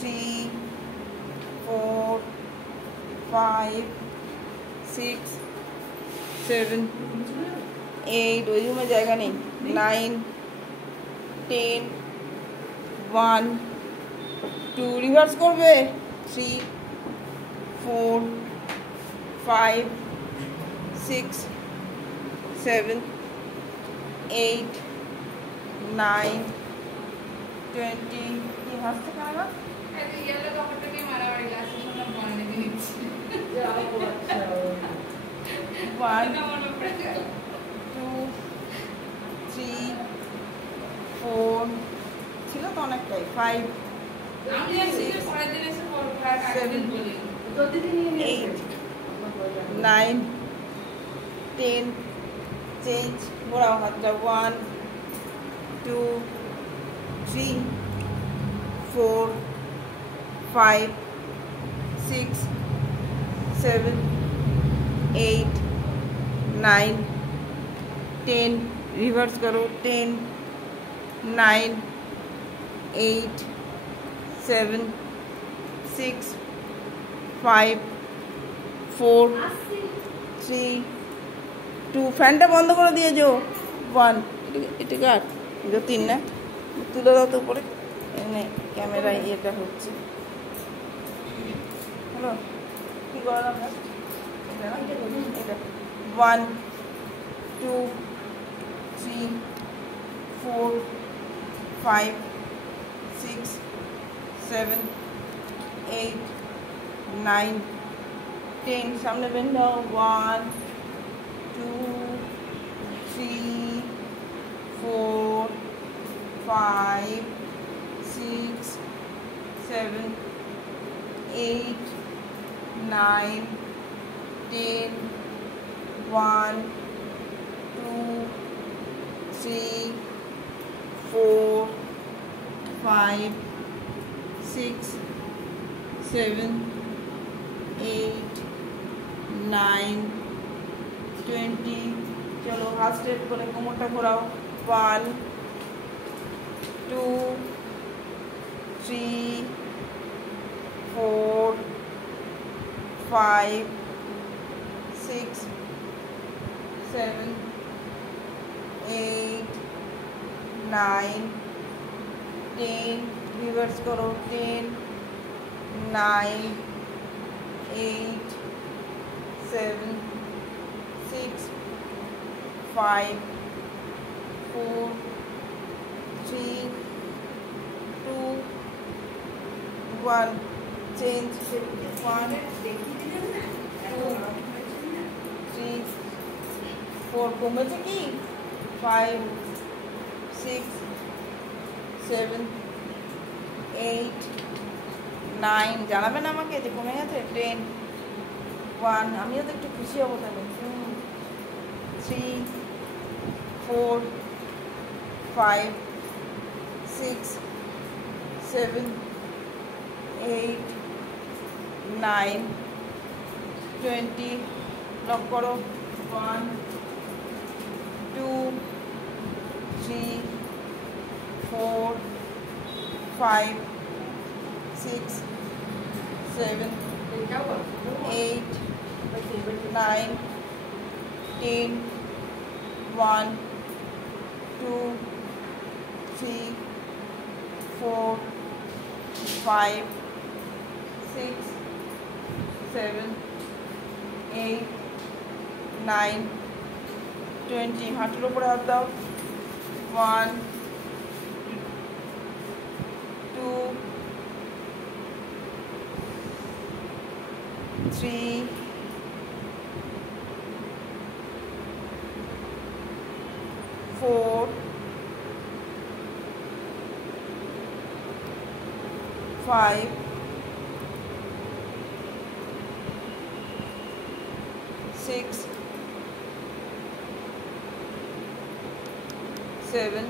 3 4 5 6 7 8 ওই রুমে জায়গা নেই 9 10 1 2 রিভার্স করবে 3 4 5 6 7 8 9 20 কি হাসতে পারবা ইয়েলো কাপড়টাকে মারামারি গ্লাসের সামনে বানিয়ে দিচ্ছি 1 2 3 4 ছিল তো অনেকটাই 5 আমি জানি যে পরের দিন এসে করব আর আগের দিন বলি 8 9 10 চেঞ্জ ঘোরাও হাতটা 1 2 3 4 5 6 7 8 9 10 रिवर्स करो 10 9 8 7 6 5 4 3 2 ফ্যানটা বন্ধ করে দিয়ে जो 1 এটা কাট जो 3 না তুলে দাও তো উপরে এনে ক্যামেরা এটা হচ্ছে হ্যালো কি করলাম না এটা 1 2 3 4 5 6 7 8 9 10 সামনে বেন্ড দাও 1 2 3 4 5 6 7 8 9 10 1 2 3 4 5 6 7 8 9 20 चलो हाथ स्ट्रेट করে কোমরটা ঘোরাও 1 2 3 4 5 6 7 8 9 10 रिवर्स करो 10 9 8 7 6 5 4 3 2 1 change 1 2 3 4 কমেছে কি 5 6 7 8 9 জানাবেন আমাকে যে কমে গেছে 10 1 আমিও তো একটু খুশি হব তাহলে 3 4 5 6 7 8 9 20 লক করো 1 2 3 4 5 6 7 8 9 10 1 2 3 4 5 6 7 8 9 20 হাঁটুর উপরে হাত দাও 1 2 3 4 5 6 7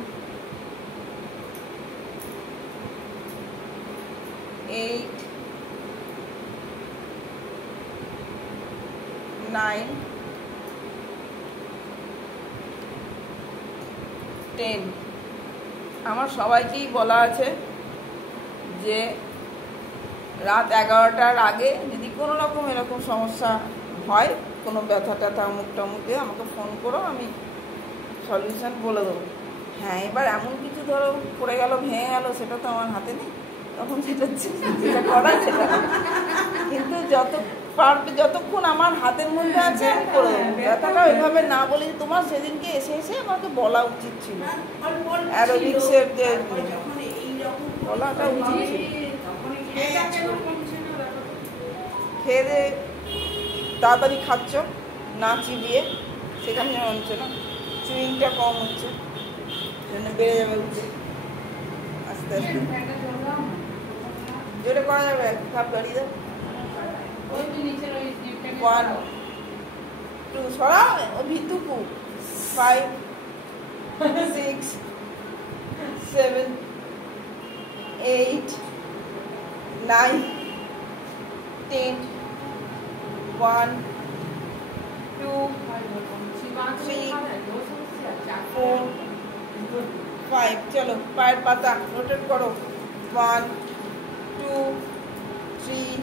8 9 10 আমার সবাইকেই বলা আছে যে রাত 11টার আগে যদি কোনো রকম এরকম সমস্যা হয়, কোনো ব্যথা ট্যাথা মুখ টামুখে, আমাকে ফোন করো, আমি সলিউশন বলে দেবো। হ্যাঁ, এবার এমন কিছু ধরো পড়ে গেল, ভেঙে গেল, সেটা তো আমার হাতে নেই, তখন যেটা করা সেটা, কিন্তু যতক্ষণ আমার হাতের মধ্যে আছে আমি করে দেবো। ব্যথাটা ওইভাবে না বলে, তোমার সেদিনকে এসে এসে আমাকে বলা উচিত ছিল, অ্যারোবিক্সের যে বলাটা উচিত ছিল। খেয়ে দে তাড়াতাড়ি খাচ্ছ না চিবিয়ে, সেখানে হচ্ছে না, চুইংটা কম হচ্ছে, জন্য বেড়ে যাবে উঠে আস্তে আস্তে। জোরে করা যাবে, খাপ গাড়ি দাও। 1 2 সরা ভিতুকু 5 6 7 8 9 10 1 2 3 4 5 চলো পায়ের পাতা রোটেট করো 1 2 3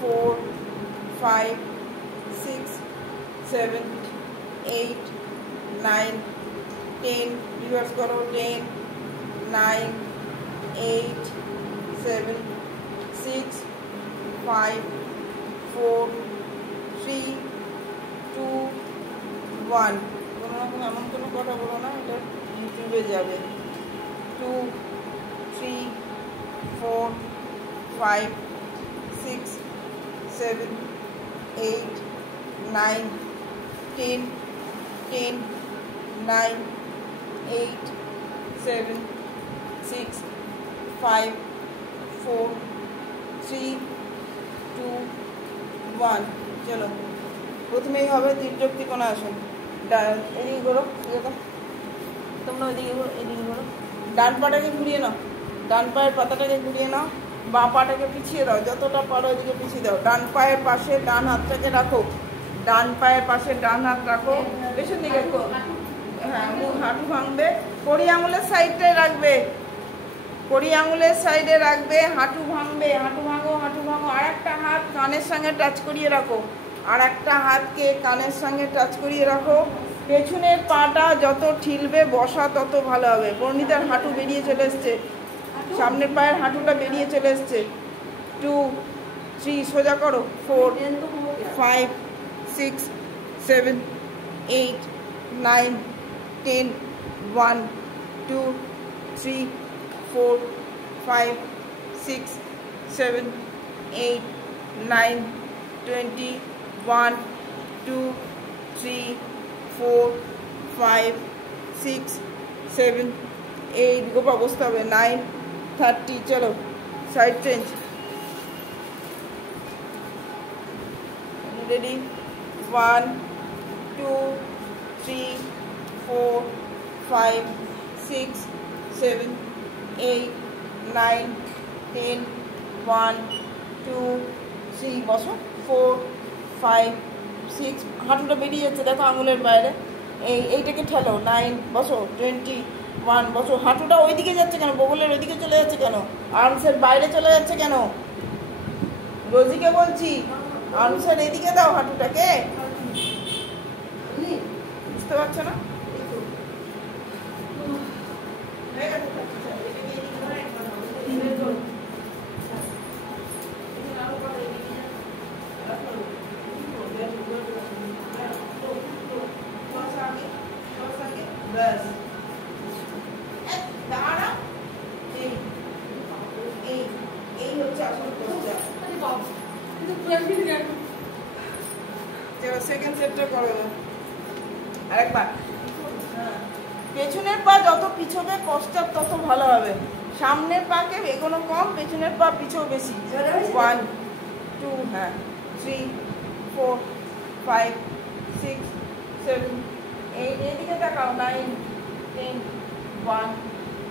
4 5 6 7 8 9 10 রিভার্স করো 10 9 8 7 6 5 4 3 2 1 কোনো রকম এমন কোনো কথা বলো না, এটা ইউটিউবে যাবে। 2 3 4 5 6 7 8 9 10 10 9 8 7 6 5 4 3 2 1 চলো প্রথমেই হবে তীর্যক্তি কোণ আসন। এদিকে করো, তোমরা ওইদিকে করো, এদিকে করো। ডান পাটাকে ঘুরিয়ে নাও, ডান পায়ের পাতাটাকে ঘুরিয়ে নাও, বাঁ পাটাকে পিছিয়ে দাও, যতটা পারো এদিকে পিছিয়ে দাও। ডান পায়ের পাশে ডান হাতটাকে রাখো, ডান পায়ের পাশে ডান হাত রাখো, পেছন দিকে রাখো। হ্যাঁ, হাঁটু ভাঙবে, কড়ি আঙুলের সাইডটায় রাখবে, কড়ি আঙুলের সাইডে রাখবে, হাঁটু ভাঙবে, হাঁটু ভাঙো, হাঁটু ভাঙো। আর একটা হাত কানের সঙ্গে টাচ করিয়ে রাখো, আর একটা হাতকে কানের সঙ্গে টাচ করিয়ে রাখো। পেছনের পাটা যত ঠিলবে বসা তত ভালো হবে। বর্ণিতার হাঁটু বেরিয়ে চলে এসছে, সামনের পায়ের হাঁটুটা বেরিয়ে চলে এসছে। 2 3 সোজা করো, 4 5 6 7 8 9 10 1 2 3 4 5 6 7 8 9 20 1 2 3 4 5 6 7 8 গোপা বসতে হবে 9 30 চলো সাইড চেঞ্জ রেডি 1 2 3 4 5 6 7 8 9 10 1 2 3 বসো 4 5 6 হাঁটুটা বেরিয়ে যাচ্ছে দেখো আঙুলের বাইরে, এইটাকে ঠেলো 9 বসো 21 বসো। হাঁটুটা ওইদিকে যাচ্ছে কেন, বগলের ওইদিকে চলে যাচ্ছে কেন, আর্মসের বাইরে চলে যাচ্ছে কেন? রোজিকে বলছি আর্মসের এইদিকে দাও হাঁটুটাকে, বুঝতে পারছো না? সেকেন্ড সেটটা করো আরেকবার। পেছনের পা যত পিছবে পশ্চাৎ তত ভালো হবে। সামনের পাকে এগোনো কম, পেছনের পা পিছও বেশি। 1 2 হ্যাঁ 3 4 5 6 7 8 এদিকে তাকাও 9 10 1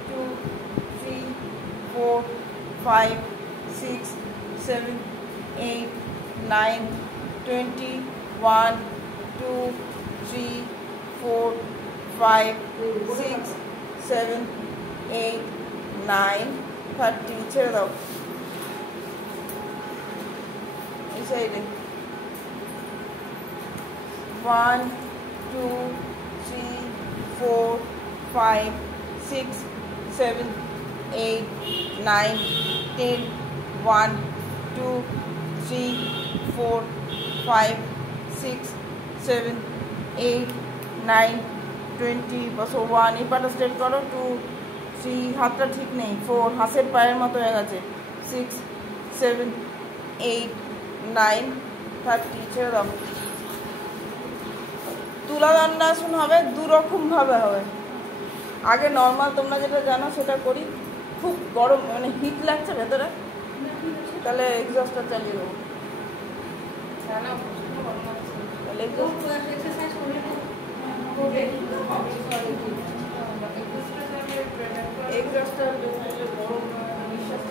2 3 4 5 6 7 8 9 20 1 2 3 4 5 6 7 8 9 30 ছেড়ে দাও এই সাইডে 1 2 3 4 5 6 7 8 9 10 1 2 3 4 5 6 7 8 9 20 বসো 1 এই পাটা স্ট্রেট করো 2 3 হাতটা ঠিক নেই 4 হাঁসের পায়ের মতো হয়ে গেছে 6 7 8 9 30 ছেড়ে দাও তুলা দণ্ডাসন হবে দু রকম ভাবে হবে আগে নর্মাল তোমরা যেটা জানো সেটা করি খুব গরম মানে হিট লাগছে ভেতরে তাহলে এক্সস্টটা চালিয়ে দেবো তাহলে এক্সস্টটা গরম নিঃশ্বাস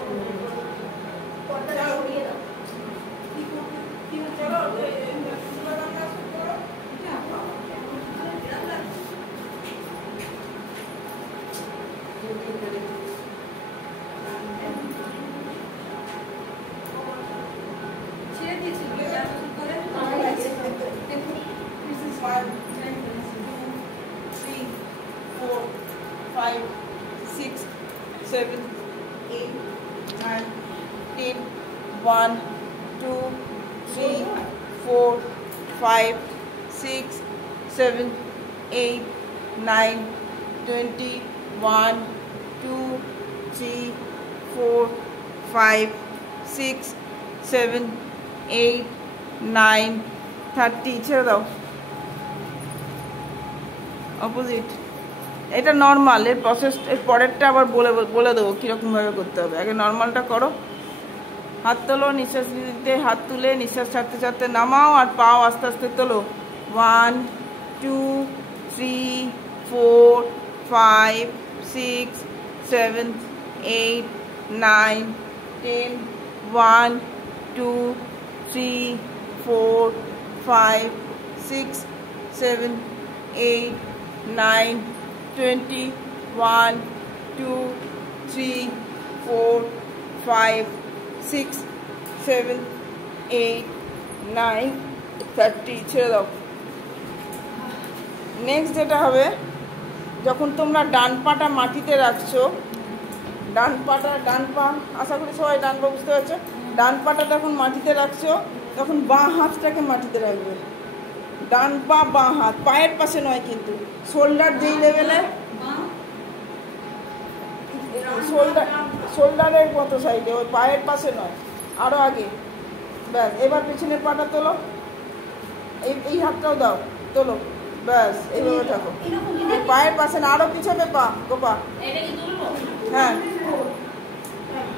Seven, 8, 9, 10, 1, 2, 3, 4, 5, 6, 7, 8, 9, 20, 1, 2, 3, 4, 5, 6, 7, 8, 9, 30 ছেড়ে দাও অপোজিট এটা নর্মাল এর প্রসেস এর পরেরটা আবার বলে দেবো কীরকমভাবে করতে হবে আগে নর্মালটা করো হাত তোলো নিঃশ্বাস নিতে হাত তুলে নিঃশ্বাস ছাড়তে ছাড়তে নামাও আর পাও আস্তে আস্তে তোলো 1 2 3 4 5 6 7 8 9 10 1 2 3 4 5 6 7 8 9 20 1 2 3 4 5 6 7 8 9 30 ছেড়ে দাও নেক্সট যেটা হবে যখন তোমরা ডান পাটা মাটিতে রাখছো ডান পা আশা করি সবাই ডান পা বুঝতে পারছো ডান পাটা যখন মাটিতে রাখছো তখন বাঁ হাতটাকে মাটিতে রাখবে ডান পা বাঁ হাত পায়ের পাশে নয় কিন্তু শোল্ডার যেই লেভেলে শোল্ডারের মতো সাইডে ওই পায়ের পাশে নয় আরো আগে ব্যাস এবার পেছনের পাটা তোলো এই হাতটাও দাও তোলো ব্যাস এইভাবে থাকো পায়ের পাশে না আরো পিছনে পা গোপা হ্যাঁ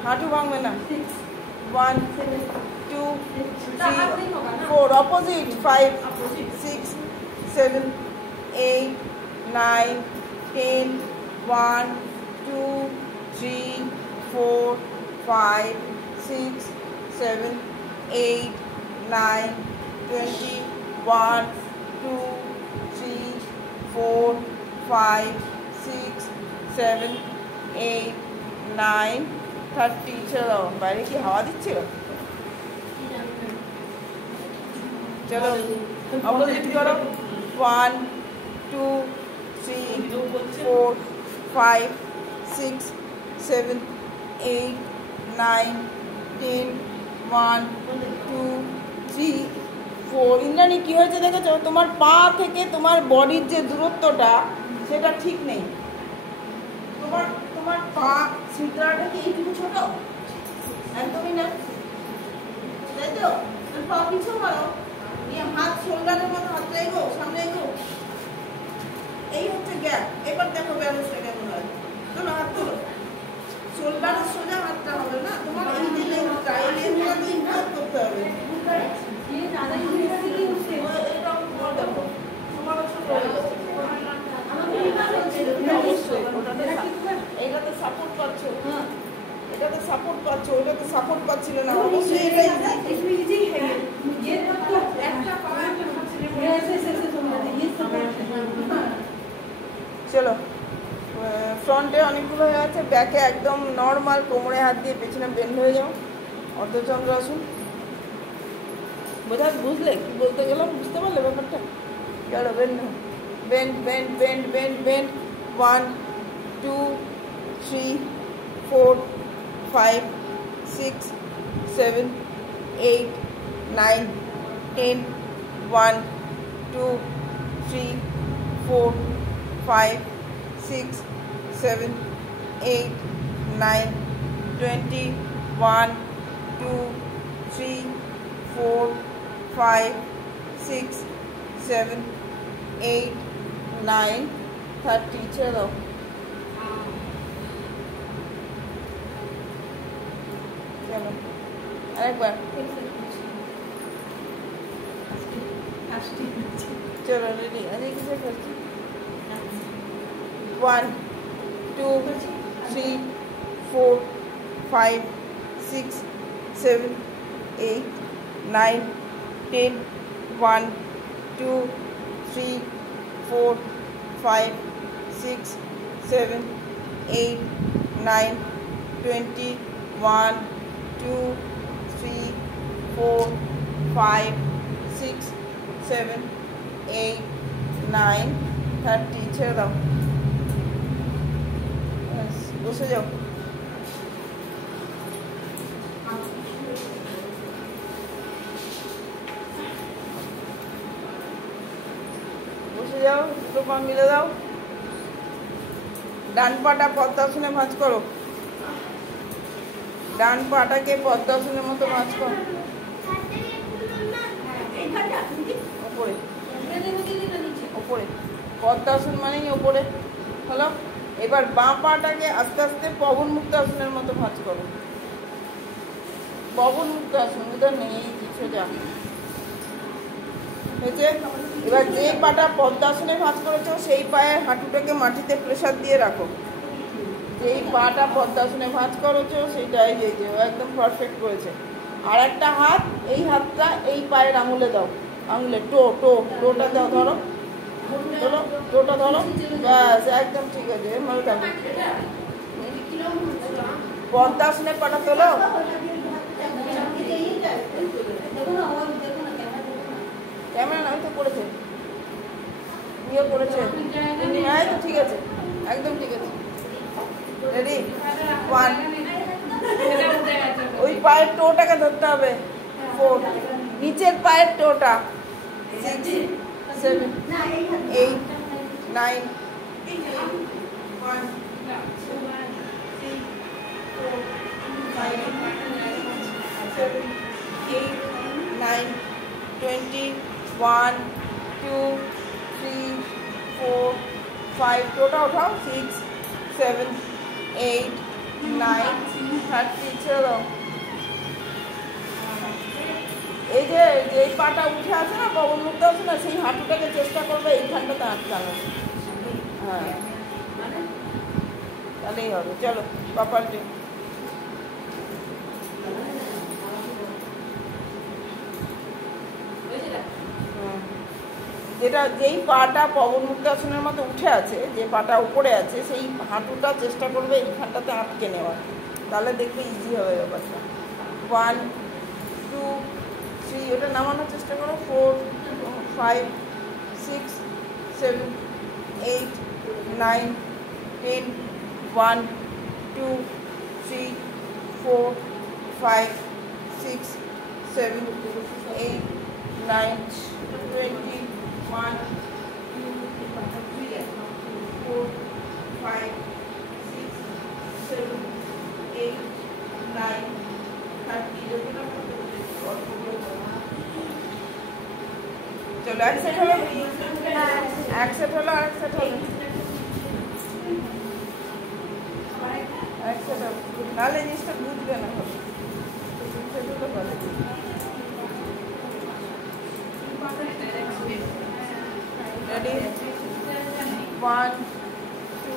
হাঁটু ভাঙবে না 1 2 3 4 অপোজিট 5 6 7 8 9 10 1 2 3 4 5 6 7 8 9 20 1 2 3 4 5 6 7 8 9 30 ছেড়ে দাও বাইরে কি হাওয়া দিচ্ছিল চলো অপোজিট করো 1 2 3 4 5 6 7 8 9 10 1 2 3 4 ইন্দ্রাণী কি হয়েছে দেখেছো তোমার পা থেকে তোমার বডির যে দূরত্বটা সেটা ঠিক নেই তোমার পা সিদ্রাটা কি একটু ছোট একদমই না তাই তো পা পিছু মারো নিয়ে হাত শোল্ডারের মতো হাতটা এগো সামনে এগো এই হচ্ছে গ্যাপ এবার দেখো ব্যালেন্সটা কেমন হয় তোলো হাত তোলো শোল্ডারের সোজা হাতটা হবে না তোমার এই যে লেগটা এই লেগটা তো ইনভার্ট করতে হবে এটাতে সাপোর্ট পাচ্ছ এটাতে সাপোর্ট পাচ্ছ ওটাতে সাপোর্ট পাচ্ছিল না অবশ্যই এটা ইজি চলো ফ্রন্টে অনেকগুলো হয়ে আছে ব্যাকে একদম নর্মাল কোমরে হাত দিয়ে পেছনে বেন্ড হয়ে যাও অর্ধচন্দ্রাসন বুঝলে কি বলতে গেলাম? বুঝতে পারলে ব্যাপারটা? চলো bend bend bend bend bend bend 1 2 3 4 5 6 7 8 9 10 1 2 3 4 5 6 7 8 9 20 1 2 3 4 5 6 7 8 9 30 चलो चलो अरेकबार चलो रेडी अरे किसे करती 1 2 3 4 5 6 7 8 9 10 1 2 3 4 5 6 7 8 9 20 1 2 3 4 5 6 7 8 9 30 ছেড়ে দাও বসে যাও বসে যাও দুটো পা মিলে দাও ডান পাটা পদ্মাসনে ভাঁজ করো ডান পাটাকে পদ্মাসনের মতো ভাঁজ করো ওপরে ওপরে পদ্মাসন মানেই ওপরে হলো এবার বাঁ পাটাকে আস্তে আস্তে পবন মুক্ত আসনের মতো ভাঁজ করো পবন মুক্ত আসন উদার নেই সোজা হয়েছে এবার যে পাটা পদ্মাসনে ভাঁজ করেছো সেই পায়ের হাঁটুটাকে মাটিতে প্রেসার দিয়ে রাখো যেই পাটা পদ্মাসনে ভাঁজ করেছো সেইটাই যে একদম পারফেক্ট করেছে আর একটা হাত এই হাতটা এই পায়ের আঙুলে দাও আঙুলে টোটা দাও ধরো ধরো টোটা ধরো ব্যাস একদম ঠিক আছে মনে থাকো পদ্মাসনে পাটা তোলো ক্যামেরা নয় তো করেছে ইয়ে করেছে হ্যাঁ তো ঠিক আছে একদম ঠিক আছে রেডি 1 ওই পায়ের টোটাকে ধরতে হবে 4 নিচের পায়ের টোটা 6 7 8 9 1 20 1 2 3 4 5 টোটা উঠাও 6 7 8 9 30 চলো এই যে যেই পাটা উঠে আছে না পবন মুক্ত আছে না সেই হাঁটুটাকে চেষ্টা করবে এইখানটাতে আটকানো হ্যাঁ তাহলেই হবে চলো প্রপারলি যেটা যেই পাটা পবন মুক্তাসনের মতো উঠে আছে যে পাটা উপরে আছে সেই হাঁটুটা চেষ্টা করবে এইখানটাতে আটকে নেওয়ার তাহলে দেখবে ইজি হবে ব্যাপারটা 1 2 3 ওটা নামানোর চেষ্টা করো 4 5 6 7 8 9 10 1 2 3 4 5 6 7 8 9 20 1 2 3 4 5 6 7 8 9 30 चलो एक सेट हलो एक सेट हलो एक सेट हलो एक सेट हलो नाले जिसटा बुझबे ना हलो सेट हलो ভালো ready 1 2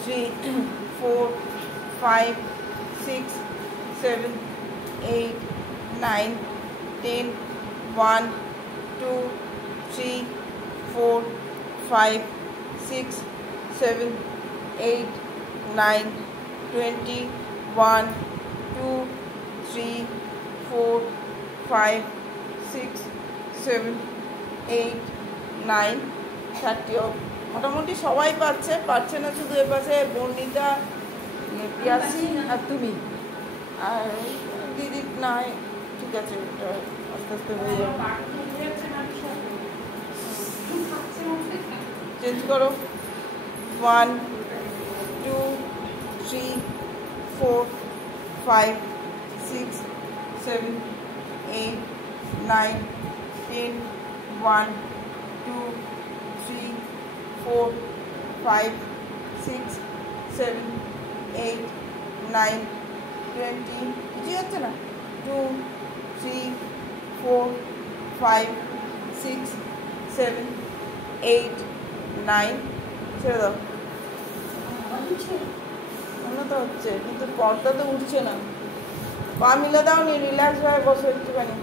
3 4 5 6 7 8 9 10 1 2 3 4 5 6 7 8 9 20 1 2 3 4 5 6 7 8 9 30 মোটামুটি সবাই পাচ্ছে না, শুধু এ পাশে বর্ণিতা, পিয়াসি আর তুমি আর দিদি নাই। ঠিক আছে, এটা আস্তে আস্তে হয়ে যাবে। চেঞ্জ করো। 1 2 3 4 5 6 7 8 9 10 1 2 3 4 5 6 7 8 9 20 বুঝে যাচ্ছে না? 2 3 4 5 6 7 8 9 ছেড়ে দাও। মনে তো হচ্ছে, কিন্তু পর্দা তো উঠছে না। পা মিলে দাও নি, রিল্যাক্স হয়ে বসো একটুখানি।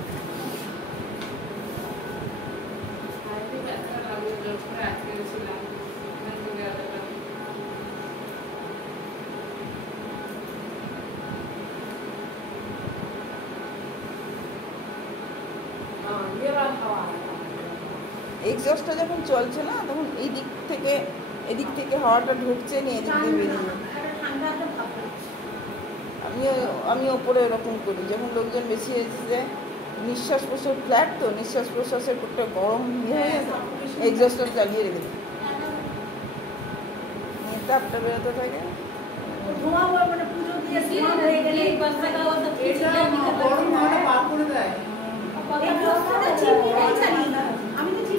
এক্সস্টটা যখন চলছে না, তখন এদিক থেকে হাওয়াটা ঢুকছে, নিয়ে এদিক দিয়ে বেরিয়ে যায়। আমি ওপরে এরকম করি, যখন লোকজন বেশি এসেছে, নিঃশ্বাস প্রশ্বাস ফ্ল্যাট, তো নিঃশ্বাস প্রশ্বাসের একটা গরম হয়ে গেছে, এক্সস্টটা চালিয়ে রেখে দিই, তাপটা বেরোতে থাকে।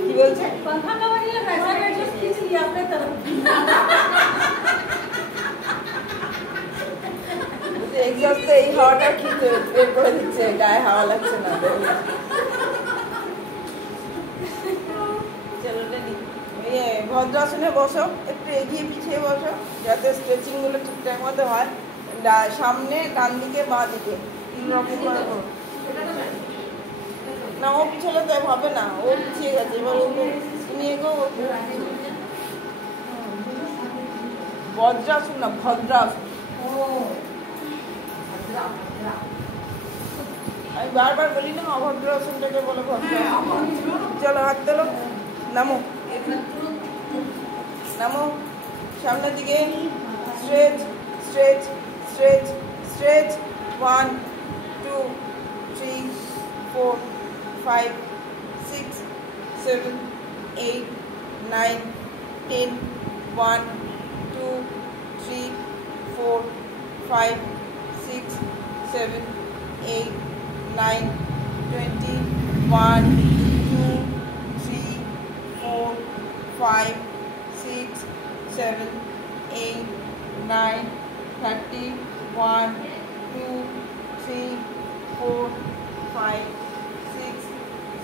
কি বলছে? এক্সস্টে এই হাওয়াটা কি বের করে দিচ্ছে, গায়ে হাওয়া লাগছে না। চলো রেডি। ভদ্রাসনে বসো, একটু এগিয়ে পিছিয়ে বসো, যাতে স্ট্রেচিং গুলো ঠিকঠাক মতো হয়। সামনে, ডান দিকে, বাঁ দিকে 3 রকম করে করো। না, ও পিছলে তো হবে না, ও পিছিয়ে গেছে। এবার তুমি এগো। বজ্রাসন না, ভদ্রাসন। আমি বারবার বলি না, অভদ্রাসনটাকে বলে ভদ্রাসন। চলো, হাত তোলো, নামো নামো, সামনের দিকে, stretch stretch stretch stretch. 1 2 3 4 5 6 7 8 9 10 1 2 3 4 5 6 7 8 9 20 1 2 3 4 5 6 7 8 9 30 1 2 3 4 5 6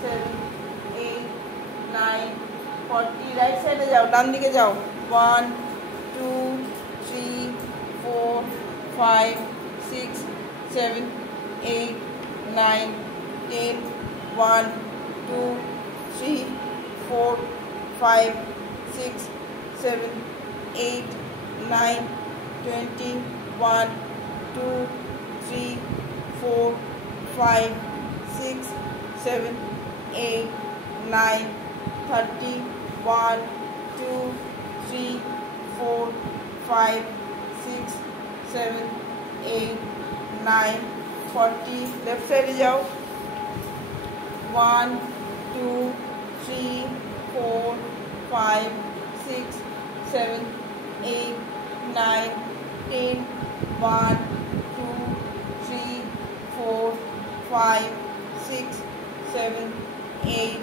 7 8 9 40। Right সাইডে যাও, ডান দিকে যাও। 1 2 3 4 5 6 7 8 9 10 1 2 3 4 5 6 7 8 9 20 1 2 3 4 5 6 7 8 9 30 1 2 3 4 5 6 7 8 9 40। लेफ्ट साइड जाओ। 1 2 3 4 5 6 7 8 9 10 1 2 3 4 5 6 7 8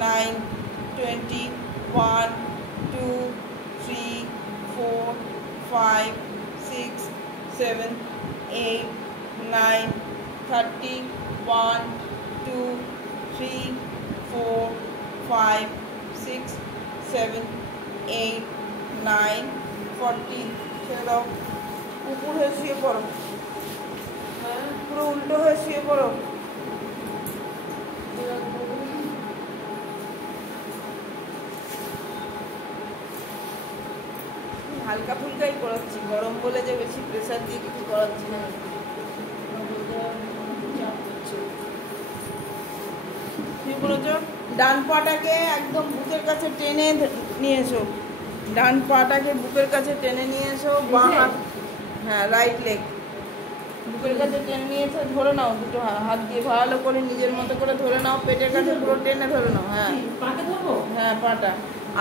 9 20 1 2 3 4 5 6 7 8 9 30 1 2 3 4 5 6 7 8 9 40। ছেড়ে দাও, উপর হয়ে শুয়ে পড়ো, পুরো উল্টো হয়ে শুয়ে পড়ো। হালকা ফুলকাই করাচ্ছি, গরম বলে যে বেশি প্রেসার দিয়ে কিছু করাচ্ছি না। শুরু করেছো। ডান পাটাকে একদম বুকের কাছে টেনে নিয়ে এসো, ডান পাটাকে বুকের কাছে টেনে নিয়ে এসো, বাঁ হাত, হ্যাঁ রাইট লেগ বুকের কাছে টেনে নিয়ে এসে ধরে নাও, দুটো হাত দিয়ে ভালো করে নিজের মতো করে ধরে নাও, পেটের কাছে পুরো টেনে ধরে নাও। হ্যাঁ হ্যাঁ পাটা,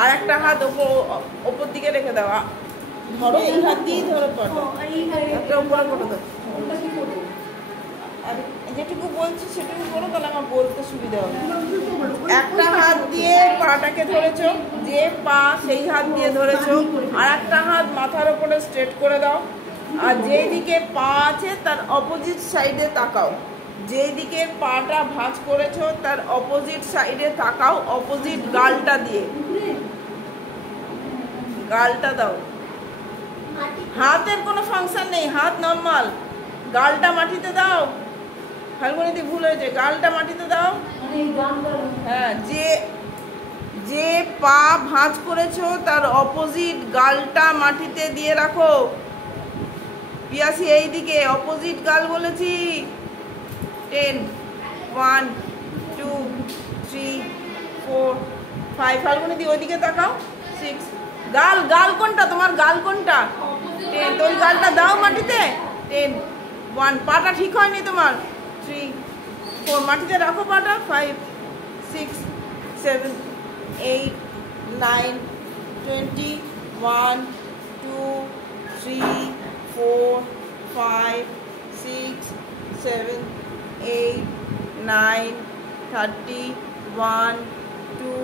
আর একটা হাত ওপর দিকে রেখে দাও, ধরো এই হাত দিয়েই ধরো পাটা, একটা উপরে করে দাও। আর যেটুকু বলছি সেটুকু করো, তাহলে আমার বলতে সুবিধা হবে। একটা হাত দিয়ে পাটাকে ধরেছো, যে পা সেই হাত দিয়ে ধরেছো, আর একটা হাত মাথার উপরে স্ট্রেট করে দাও, আর যেই দিকে পা আছে তার অপোজিট সাইডে তাকাও, যেই দিকে পাটা ভাঁজ করেছো তার অপোজিট সাইডে তাকাও, অপোজিট গালটা দিয়ে, গালটা দাও। হাতের কোনো ফাংশন নেই, হাত নর্মাল, গালটা মাটিতে দাও। ফাল্গুনিতে ভুল হয়েছে, গালটা মাটিতে দাও। হ্যাঁ, যে পা ভাঁজ করেছো তার অপোজিট গালটা মাটিতে দিয়ে রাখো। পিয়াসি এই দিকে অপোজিট গাল বলেছি। 10 1 2 3 4 5 ফাল্গুনিদি ওইদিকে তাকাও। 6 গাল, গাল কোনটা তোমার, গাল কোনটা? 10 তো ওই গালটা দাও মাটিতে। 10 1 পাটা ঠিক হয়নি তোমার। 3 4 মাটিতে রাখো পাটা। 5 6 7 8 9 20 1 2 3 4 5 6 7 8 9 30 1 2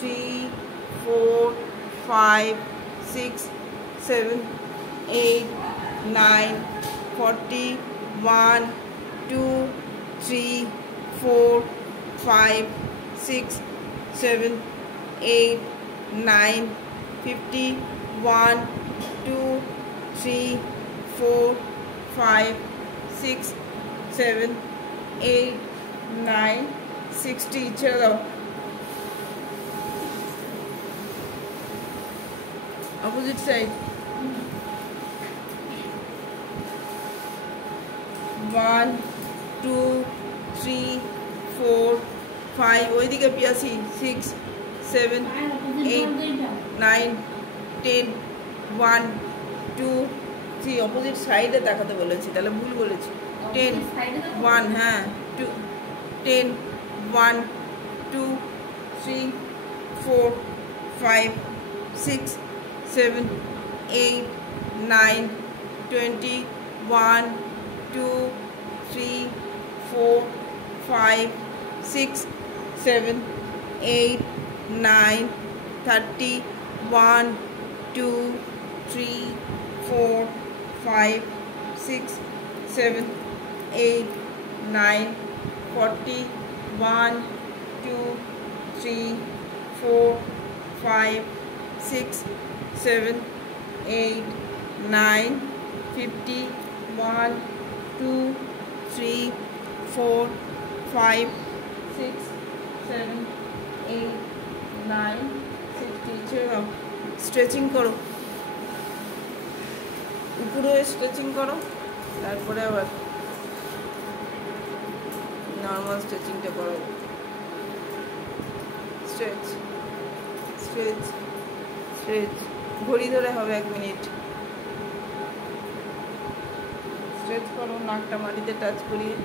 3 4 5 6 7 8 9 40 1 2 3 4 5 6 7 8 9 50 1 2 3 4 5 6 7 8 9 60 ছেড়ে দাও। Opposite side. 1 2 3 4 5 ওইদিকে পিয়াসি। 6 7 8 9 10 1 2 3 অপোজিট সাইডে তাকাতে বলেছি, তাহলে ভুল বলেছি। 10 1 হ্যাঁ 2 10 1 2 3 4 5 6 7 8 9 20 1 2 3 4 5 6 7 8 9 30 1 2 3 4 5 6 7 8 9 40 1 2 3 4 5 6 7 8 9 50 1 2 3 4 5 6 7 8 9 60 ছেড়ে দাও। স্ট্রেচিং করো, উপরে স্ট্রেচিং করো, তারপরে আবার নর্মাল স্ট্রেচিংটা করো। স্ট্রেচ স্ট্রেচ স্ট্রেচ, ঘড়ি ধরে হবে 1 মিনিট। স্ট্রেচ করো, নাকটা মাটিতে টাচ করিয়ে।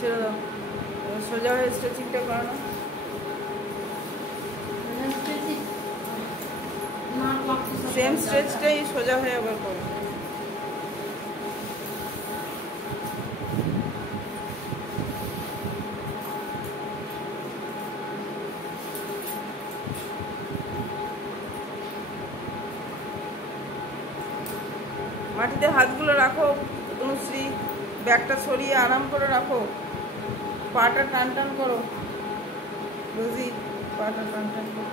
ছেড়ে দাও, সোজা হয়ে স্ট্রেচিংটা করানো। না সেম স্ট্রেচটাই সোজা হয়ে আবার করো। মাটিতে হাতগুলো রাখো তনুশ্রী, ব্যাগটা সরিয়ে আরাম করে রাখো, পাটা টান টান করো রোজি, পাটা টান টান করো।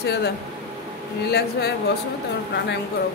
ছেড়ে দাও, রিল্যাক্স হয়ে বসো, তারপর প্রাণায়াম করো।